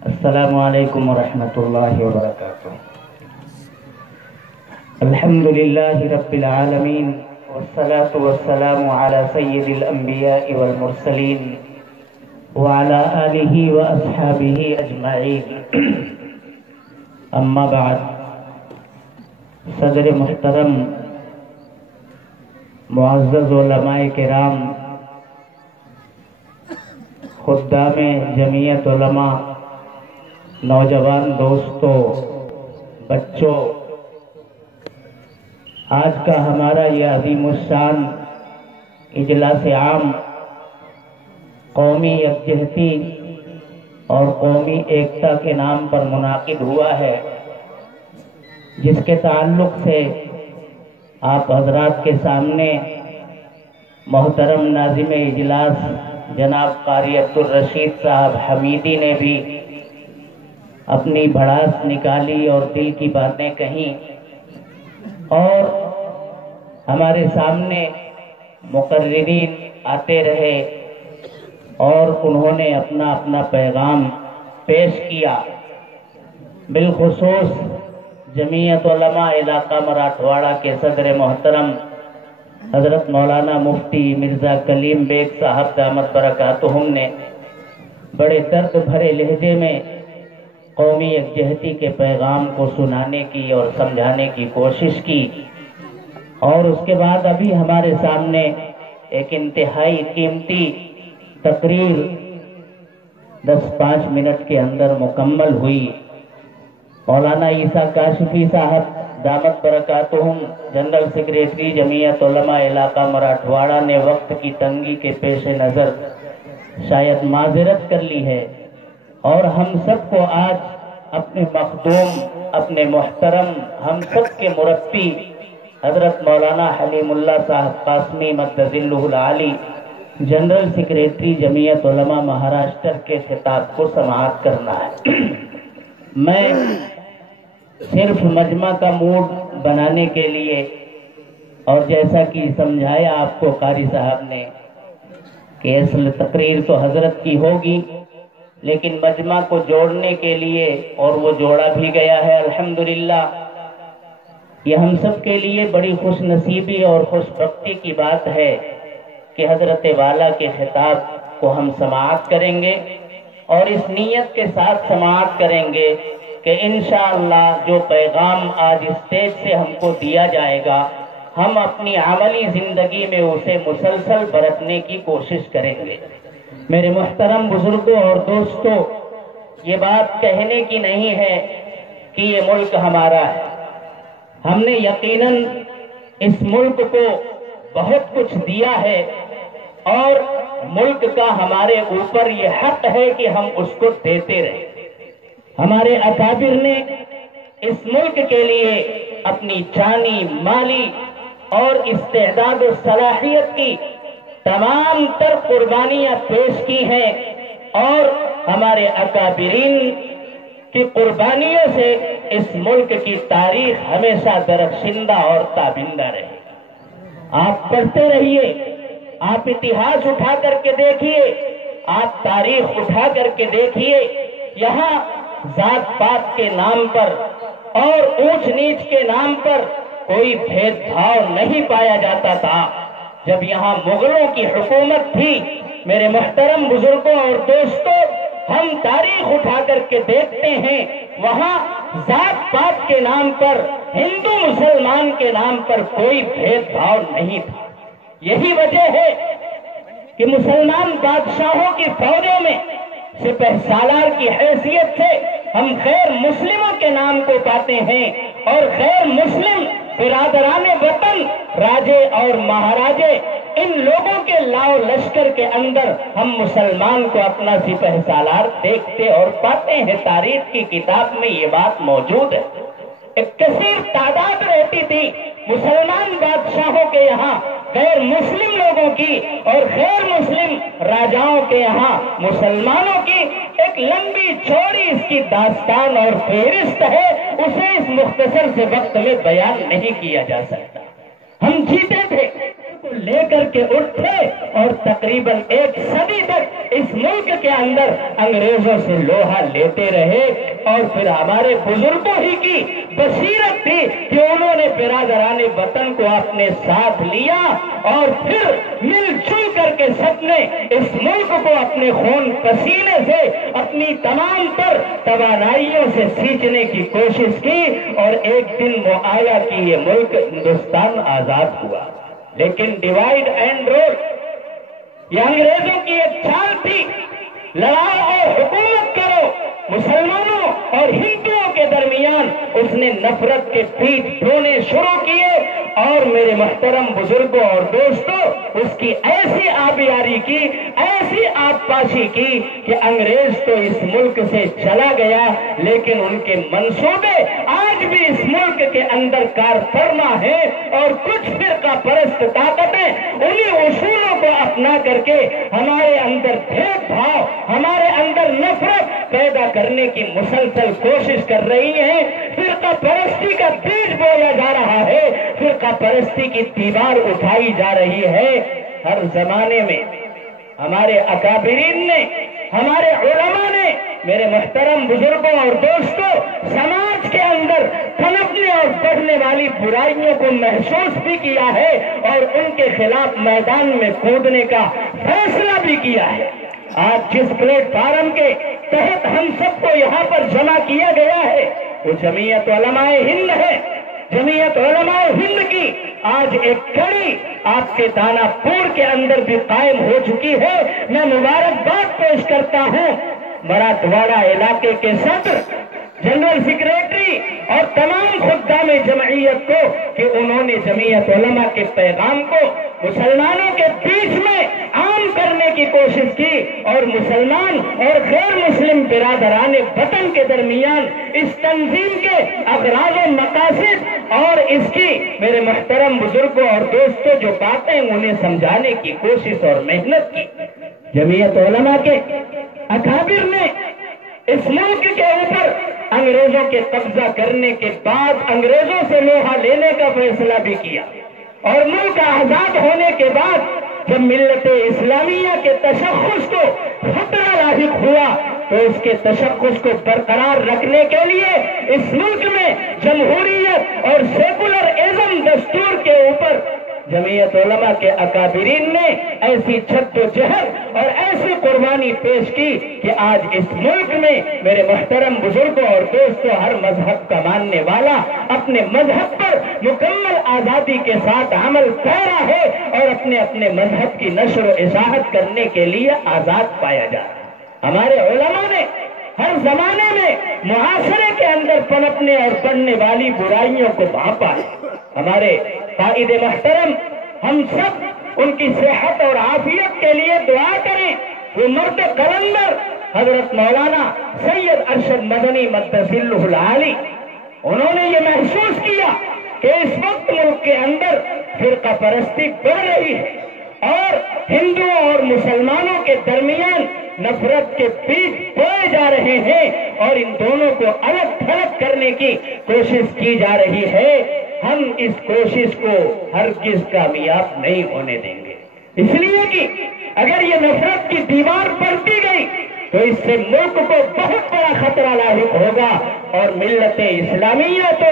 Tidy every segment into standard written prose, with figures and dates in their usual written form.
السلام علیکم ورحمۃ اللہ وبرکاتہ۔ الحمد للہ رب العالمین والصلاة والسلام علی سید الانبیاء والمرسلین وعلی آلہ واصحابہ اجمعین، اما بعد۔ صدر محترم، معزز علماء کرام، خدام جمعیت علماء، نوجوان دوستوں، بچوں، آج کا ہمارا یہ عظیم الشان اجلاس عام قومی یکجہتی اور قومی ایکتا کے نام پر منعقد ہوا ہے، جس کے تعلق سے آپ حضرات کے سامنے محترم ناظم اجلاس جناب قاری عبدالرشید صاحب حمیدی نے بھی اپنی بھڑاس نکالی اور دل کی باتیں کہیں، اور ہمارے سامنے مقررین آتے رہے اور انہوں نے اپنا اپنا پیغام پیش کیا۔ بالخصوص جمعیت علماء علاقہ مراٹھواڑہ کے صدر محترم حضرت مولانا مفتی مرزا کلیم بیگ صاحب دامت برکاتہم نے بڑے درد بھرے لہجے میں قومی یکجہتی کے پیغام کو سنانے کی اور سمجھانے کی کوشش کی، اور اس کے بعد ابھی ہمارے سامنے ایک انتہائی قیمتی تقریر 10-5 منٹ کے اندر مکمل ہوئی۔ مولانا عیسیٰ کاشفی صاحب دامت برکاتہم جنرل سیکریٹری جمعیت علماء علاقہ مراٹھواڑہ نے وقت کی تنگی کے پیش نظر شاید معذرت کر لی ہے، اور ہم سب کو آج اپنے مخدوم، اپنے محترم، ہم سب کے مربی حضرت مولانا حلیم اللہ صاحب قاسمی مد ظلہ العالی جنرل سیکریٹری جمعیت علماء مہاراشٹر کے خطاب کو سماعت کرنا ہے۔ میں صرف مجمع کا موڈ بنانے کے لیے، اور جیسا کہ سمجھایا آپ کو قاری صاحب نے کہ اصل تقریر تو حضرت کی ہوگی، لیکن مجمع کو جوڑنے کے لیے، اور وہ جوڑا بھی گیا ہے الحمدللہ، یہ ہم سب کے لیے بڑی خوش نصیبی اور خوش بختی کی بات ہے کہ حضرت والا کے خطاب کو ہم سماعت کریں گے، اور اس نیت کے ساتھ سماعت کریں گے کہ انشاءاللہ جو پیغام آج اسٹیج سے ہم کو دیا جائے گا، ہم اپنی عملی زندگی میں اسے مسلسل برتنے کی کوشش کریں گے۔ میرے محترم بزرگوں اور دوستوں، یہ بات کہنے کی نہیں ہے کہ یہ ملک ہمارا ہے۔ ہم نے یقیناً اس ملک کو بہت کچھ دیا ہے، اور ملک کا ہمارے اوپر یہ حق ہے کہ ہم اس کو دیتے رہیں۔ ہمارے اکابر نے اس ملک کے لیے اپنی جانی، مالی اور استعداد و صلاحیت کی تمام تر قربانیاں پیش کی ہیں، اور ہمارے اکابرین کی قربانیوں سے اس ملک کی تاریخ ہمیشہ درخشندہ اور تابندہ رہے۔ آپ پڑھتے رہیے، آپ اتہاس اٹھا کر کے دیکھیے، آپ تاریخ اٹھا کر کے دیکھیے، یہاں ذات پات کے نام پر اور اونچ نیچ کے نام پر کوئی بھید بھاؤ نہیں پایا جاتا تھا۔ جب یہاں مغلوں کی حکومت تھی، میرے محترم بزرگوں اور دوستوں، ہم تاریخ اٹھا کر کے دیکھتے ہیں، وہاں ذات پات کے نام پر، ہندو مسلمان کے نام پر کوئی بھید بھاؤ نہیں تھا۔ یہی وجہ ہے کہ مسلمان بادشاہوں کی فوجوں میں سپہ سالار کی حیثیت سے ہم غیر مسلموں کے نام کو پاتے ہیں، اور غیر مسلم برادران وطن، راجے اور مہاراجے، ان لوگوں کے لاؤ لشکر کے اندر ہم مسلمان کو اپنا سپہ سالار دیکھتے اور پاتے ہیں۔ تاریخ کی کتاب میں یہ بات موجود ہے۔ ایک کثیر تعداد رہتی تھی مسلمان بادشاہوں کے یہاں غیر مسلم لوگوں کی، اور غیر مسلم راجاؤں کے یہاں مسلمانوں کی۔ ایک لمبی چوڑی اس کی داستان اور فہرست ہے، اسے اس مختصر سے وقت میں بیان نہیں کیا جا سکتا۔ ہم جیتے تھے لے کر کے اٹھے اور تقریباً 1 صدی تک اس ملک کے اندر انگریزوں سے لوہا لیتے رہے، اور پھر ہمارے بزرگوں ہی کی بصیرت تھی کہ انہوں نے برادران وطن کو اپنے ساتھ لیا اور پھر مل جل کر کے سب نے اس ملک کو اپنے خون پسینے سے اپنی تمام تر توانائیوں سے سینچنے کی کوشش کی، اور ایک دن وہ آیا کہ یہ ملک ہندوستان آزاد ہوا۔ لیکن ڈیوائیڈ اینڈ رول یہ انگریزوں کی ایک چال تھی، لڑاؤ اور حکومت کرو، مسلمانوں اور ہندوؤں کے درمیان اس نے نفرت کے بیج بونے شروع کیے، اور میرے محترم بزرگوں اور دوستوں اس کی ایسی آبیاری کی، ایسی آب پاشی کی کہ انگریز تو اس ملک سے چلا گیا، لیکن ان کے منصوبے آج بھی اس ملک کے اندر کار فرما ہے، اور کچھ فرقہ پرست طاقتیں انہی اصولوں کو اپنا کر کے ہمارے اندر بھید بھاؤ، ہمارے اندر نفرت پیدا کرنے کی مسلسل کوشش کر رہی ہیں۔ فرقہ پرستی کا بیج بویا جا رہا ہے، فرقہ پرستی کی دیوار اٹھائی جا رہی ہے۔ ہر زمانے میں ہمارے اکابرین نے، ہمارے علماء نے، میرے محترم بزرگوں اور دوستوں، سماج کے اندر پنپنے اور بڑھنے والی برائیوں کو محسوس بھی کیا ہے، اور ان کے خلاف میدان میں کودنے کا فیصلہ بھی کیا ہے۔ آج جس پلیٹ فارم کے تحت ہم سب کو یہاں پر جمع کیا گیا ہے وہ جمعیت علماء ہند ہے۔ جمعیت علماء ہند کی آج ایک کڑی آپ کے دانا پور کے اندر بھی قائم ہو چکی ہے۔ میں مبارکباد پیش کرتا ہوں مراٹھواڑہ علاقے کے صدر، جنرل سیکریٹری اور تمام خدام جمعیت کو کہ انہوں نے جمعیت علماء کے پیغام کو مسلمانوں کے بیچ میں عام کرنے کی کوشش کی، اور مسلمان اور غیر مسلم برادران وطن کے درمیان اس تنظیم کے اغراض و مقاصد اور اس کی میرے محترم بزرگوں اور دوستوں جو باتیں انہیں سمجھانے کی کوشش اور محنت کی۔ جمعیت علماء کے اکابر نے اس ملک کے اوپر انگریزوں کے قبضہ کرنے کے بعد انگریزوں سے لوہا لینے کا فیصلہ بھی کیا، اور ملک آزاد ہونے کے بعد جب ملت اسلامیہ کے تشخص کو خطرہ لاحق ہوا تو اس کے تشخص کو برقرار رکھنے کے لیے اس ملک میں جمہوریت اور سیکولر ازم دستور کے اوپر جمعیت علماء کے اکابرین نے ایسی جد و جہد اور ایسی قربانی پیش کی کہ آج اس ملک میں میرے محترم بزرگوں اور دوستوں ہر مذہب کا ماننے والا اپنے مذہب پر مکمل آزادی کے ساتھ عمل پیرا ہے، اور اپنے اپنے مذہب کی نشر و اشاعت کرنے کے لیے آزاد پایا جا رہا ہے۔ ہمارے علماء نے ہر زمانے میں معاشرے کے اندر پنپنے اور بڑھنے والی برائیوں کو بھانپا ہے۔ ہمارے قائد محترم، ہم سب ان کی صحت اور عافیت کے لیے دعا کریں۔ وہ مرد قلندر حضرت مولانا سید ارشد مدنی مدثلہ العالی، انہوں نے یہ محسوس کیا کہ اس وقت ملک کے اندر فرقہ پرستی بڑھ رہی ہے، اور ہندوؤں اور مسلمانوں کے درمیان نفرت کے بیج بوئے جا رہے ہیں، اور ان دونوں کو الگ تھلگ کرنے کی کوشش کی جا رہی ہے۔ ہم اس کوشش کو ہرگز کامیاب نہیں ہونے دیں گے، اس لیے کہ اگر یہ نفرت کی دیوار بڑھتی گئی تو اس سے ملک کو بہت بڑا خطرہ لاحق ہوگا، اور ملت اسلامیہ تو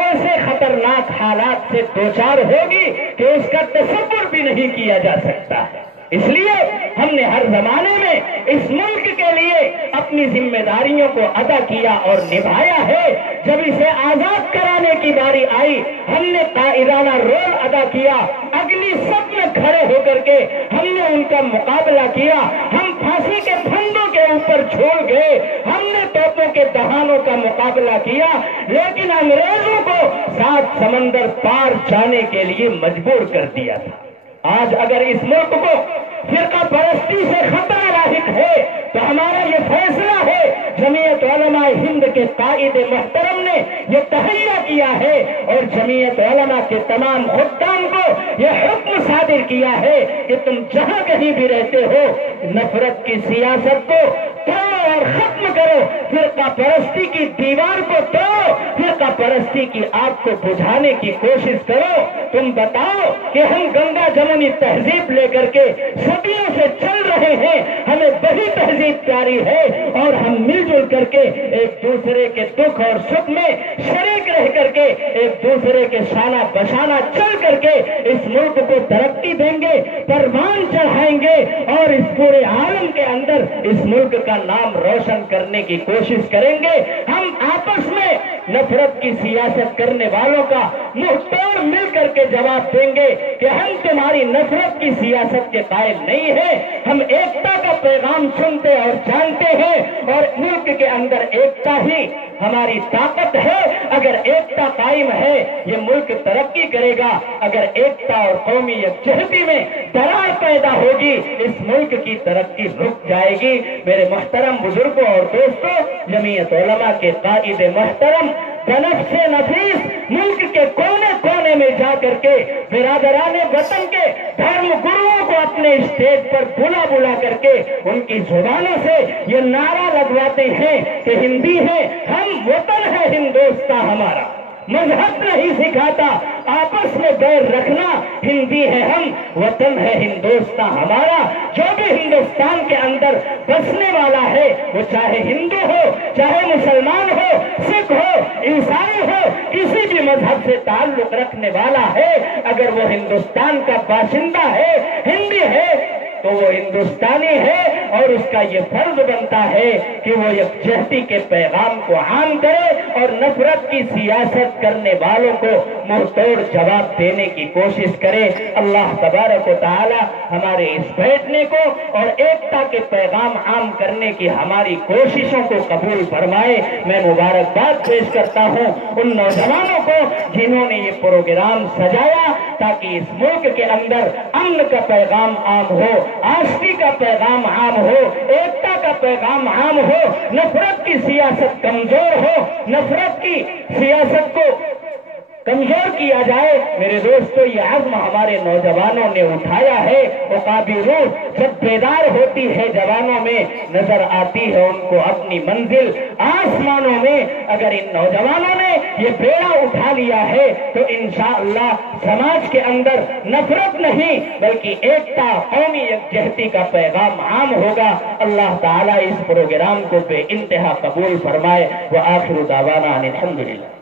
ایسے خطرناک حالات سے دوچار ہوگی کہ اس کا تصور بھی نہیں کیا جا سکتا ہے۔ اس لیے ہم نے ہر زمانے میں اس ملک کے لیے اپنی ذمہ داریوں کو ادا کیا اور نبھایا ہے۔ جب اسے آزاد کرانے کی باری آئی ہم نے قائدانہ رول ادا کیا، اگلی صف میں کھڑے ہو کر کے ہم نے ان کا مقابلہ کیا۔ ہم پھانسی کے پھندوں کے اوپر چھوڑ گئے، ہم نے توپوں کے دہانوں کا مقابلہ کیا، لیکن انگریزوں کو 7 سمندر پار جانے کے لیے مجبور کر دیا تھا۔ آج اگر اس ملک کو فرقہ پرستی سے خطرہ لاحق ہے تو ہمارا یہ فیصلہ ہے، جمعیت علماء ہند کے قائد محترم نے یہ تہیہ کیا ہے، اور جمعیت علماء کے تمام خدام کو یہ حکم صادر کیا ہے کہ تم جہاں کہیں بھی رہتے ہو نفرت کی سیاست کو توڑو اور ختم کرو، فرقہ پرستی کی دیوار کو توڑو، فرقہ پرستی کی آگ کو بجھانے کی کوشش کرو۔ تم بتاؤ کہ ہم گنگا جمنی تہذیب لے کر کے صدیوں سے چل رہے ہیں، ہمیں وہی تہذیب پیاری ہے اور ہم مل جل کر کے ایک دوسرے کے دکھ اور سکھ میں شریک رہ کر کے ایک دوسرے کے شانہ بشانہ چل کر کے اس ملک کو ترقی دیں گے، پروان چڑھائیں گے اور اس پورے عالم کے اندر اس ملک کا نام روشن کرنے کی کوشش کریں گے۔ ہم آپس میں نفرت کی سیاست کرنے والوں کا منہ توڑ مل کر کے جواب دیں گے کہ ہم تمہاری نفرت کی سیاست کے قائل نہیں ہیں، ہم ایکتا کا پیغام سنتے اور جانتے ہیں اور ملک کے اندر ایکتا ہی ہماری طاقت ہے۔ اگر ایکتا قائم ہے یہ ملک ترقی کرے گا، اگر ایکتا اور قومی یکجہتی میں دراڑ پیدا ہوگی اس ملک کی ترقی رک جائے گی۔ میرے محترم بزرگوں اور دوستوں، جمعیت علماء کے قائد محترم بنفس نفیس ملک کے کونے کونے میں جا کر کے برادران وطن کے دھرم گروؤں کو اپنے اسٹیج پر بلا بلا کر کے ان کی زبانوں سے یہ نعرہ لگواتے ہیں کہ ہندی ہے ہم، وطن ہے ہندوستان ہمارا۔ مذہب نہیں سکھاتا آپس میں بیر رکھنا، ہندی ہے ہم، وطن ہے ہندوستان ہمارا۔ جو بھی ہندوستان کے اندر بسنے والا ہے وہ چاہے ہندو ہو، چاہے مسلمان ہو، سکھ ہو، عیسائی ہو، کسی بھی مذہب سے تعلق رکھنے والا ہے، اگر وہ ہندوستان کا باشندہ ہے، ہندی ہے تو وہ ہندوستانی ہے اور اس کا یہ فرض بنتا ہے کہ وہ یکجہتی کے پیغام کو عام کرے اور نفرت کی سیاست کرنے والوں کو منہ توڑ جواب دینے کی کوشش کرے۔ اللہ تبارک و تعالی ہمارے اس بیٹھنے کو اور ایکتا کے پیغام عام کرنے کی ہماری کوششوں کو قبول فرمائے۔ میں مبارکباد پیش کرتا ہوں ان نوجوانوں کو جنہوں نے یہ پروگرام سجایا تاکہ اس ملک کے اندر امن کا پیغام عام ہو، آشتی کا پیغام عام ہو، ایکتا کا پیغام عام ہو، نفرت کی سیاست کمزور ہو، نفرت کی سیاست کو کمزور کیا جائے۔ میرے دوستو یہ عزم ہمارے نوجوانوں نے اٹھایا ہے۔ عقابی روح جب بیدار ہوتی ہے جوانوں میں نظر آتی ہے ان کو اپنی منزل آسمانوں میں۔ اگر ان نوجوانوں نے یہ بیڑا اٹھا لیا ہے تو انشاءاللہ سماج کے اندر نفرت نہیں بلکہ ایکتا، قومی یکجہتی کا پیغام عام ہوگا۔ اللہ تعالیٰ اس پروگرام کو بے انتہا قبول فرمائے۔ وآخر دعوانا ان الحمدللہ۔